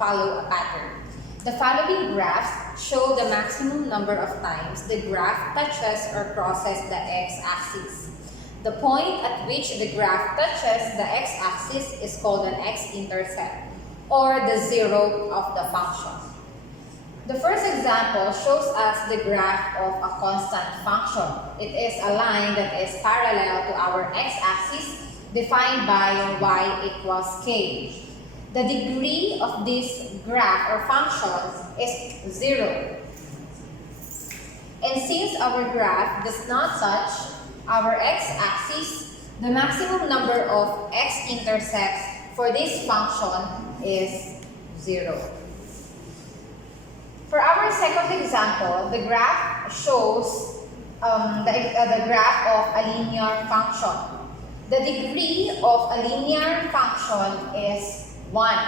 follow a pattern. The following graphs show the maximum number of times the graph touches or crosses the x-axis. The point at which the graph touches the x-axis is called an x-intercept, or the zero of the function. The first example shows us the graph of a constant function. It is a line that is parallel to our x-axis defined by y equals k. The degree of this graph or function is 0. And since our graph does not touch our x-axis, the maximum number of x-intercepts for this function is 0. For our second example, the graph shows the graph of a linear function. The degree of a linear function is 1.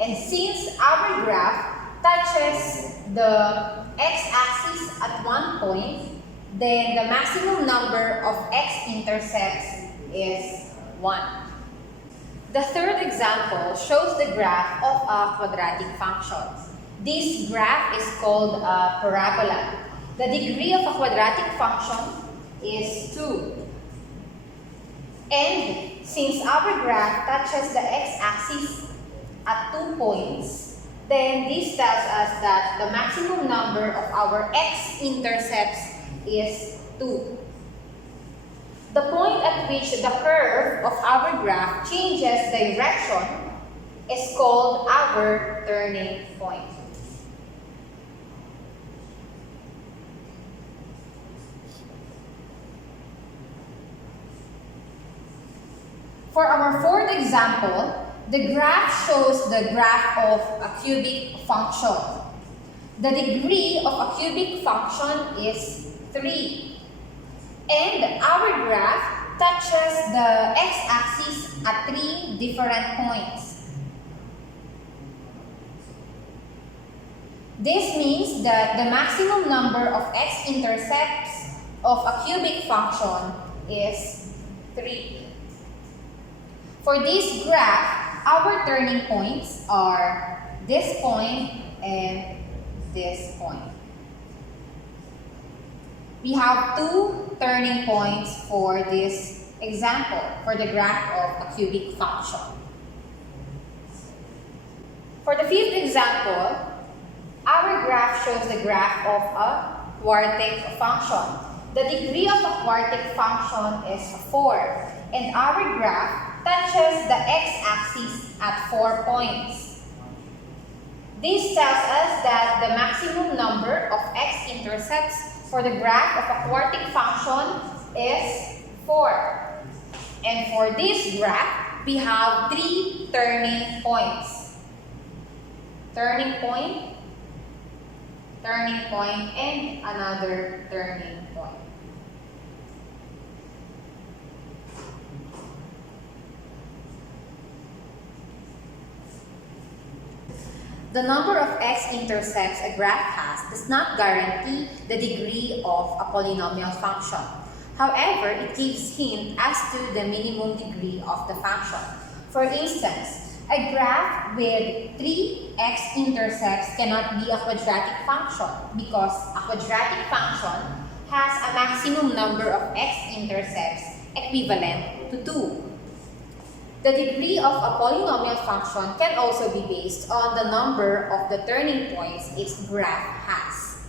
And since our graph touches the x-axis at one point, then the maximum number of x-intercepts is 1. The third example shows the graph of a quadratic function. This graph is called a parabola. The degree of a quadratic function is 2. And since our graph touches the x-axis at 2 points, then this tells us that the maximum number of our x-intercepts is 2. The point at which the curve of our graph changes direction is called our turning point. For our fourth example, the graph shows the graph of a cubic function. The degree of a cubic function is 3. And our graph touches the x-axis at 3 different points. This means that the maximum number of x-intercepts of a cubic function is 3. For this graph, our turning points are this point and this point. We have 2 turning points for this example, for the graph of a cubic function. For the fifth example, our graph shows the graph of a quartic function. The degree of a quartic function is 4, and our graph touches the x-axis at 4 points. This tells us that the maximum number of x-intercepts for the graph of a quartic function is 4. And for this graph, we have 3 turning points. Turning point, and another turning point. The number of x-intercepts a graph has does not guarantee the degree of a polynomial function. However, it gives hint as to the minimum degree of the function. For instance, a graph with 3 x-intercepts cannot be a quadratic function because a quadratic function has a maximum number of x-intercepts equivalent to 2. The degree of a polynomial function can also be based on the number of the turning points its graph has.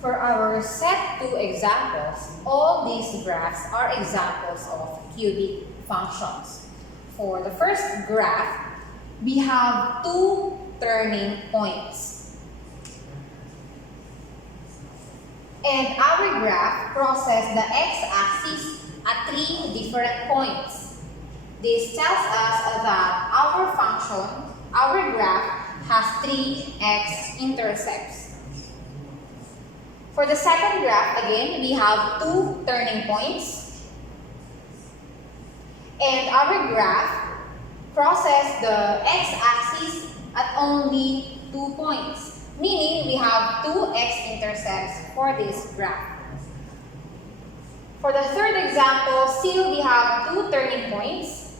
For our set 2 examples, all these graphs are examples of cubic functions. For the first graph, we have 2 turning points. And our graph crosses the x-axis at 3 different points. This tells us that our function, our graph, has 3 x-intercepts. For the second graph, again, we have 2 turning points. And our graph crosses the x-axis at only 2 points, meaning we have 2 x-intercepts for this graph. For the third example, still we have 2 turning points.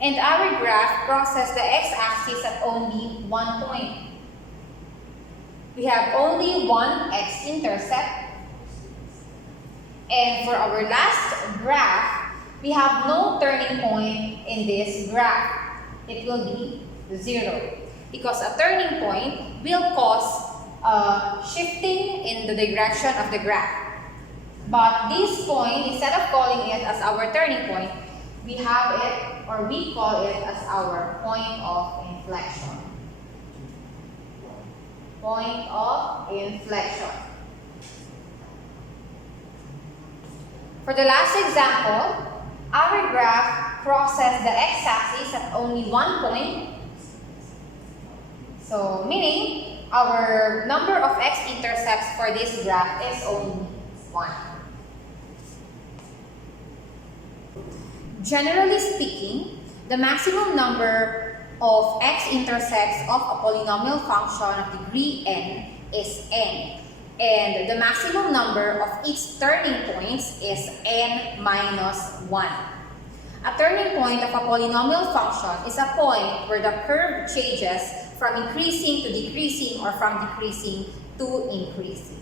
And our graph crosses the x-axis at only one point. We have only one x-intercept. And for our last graph, we have no turning point in this graph. It will be 0. Because a turning point will cause shifting in the direction of the graph. But this point, instead of calling it as our turning point, we have it, or we call it as our point of inflection. Point of inflection. For the last example, our graph crosses the x-axis at only one point. So, meaning, our number of x-intercepts for this graph is only 1. Generally speaking, the maximum number of x-intercepts of a polynomial function of degree n is n. And the maximum number of its turning points is n minus 1. A turning point of a polynomial function is a point where the curve changes from increasing to decreasing or from decreasing to increasing.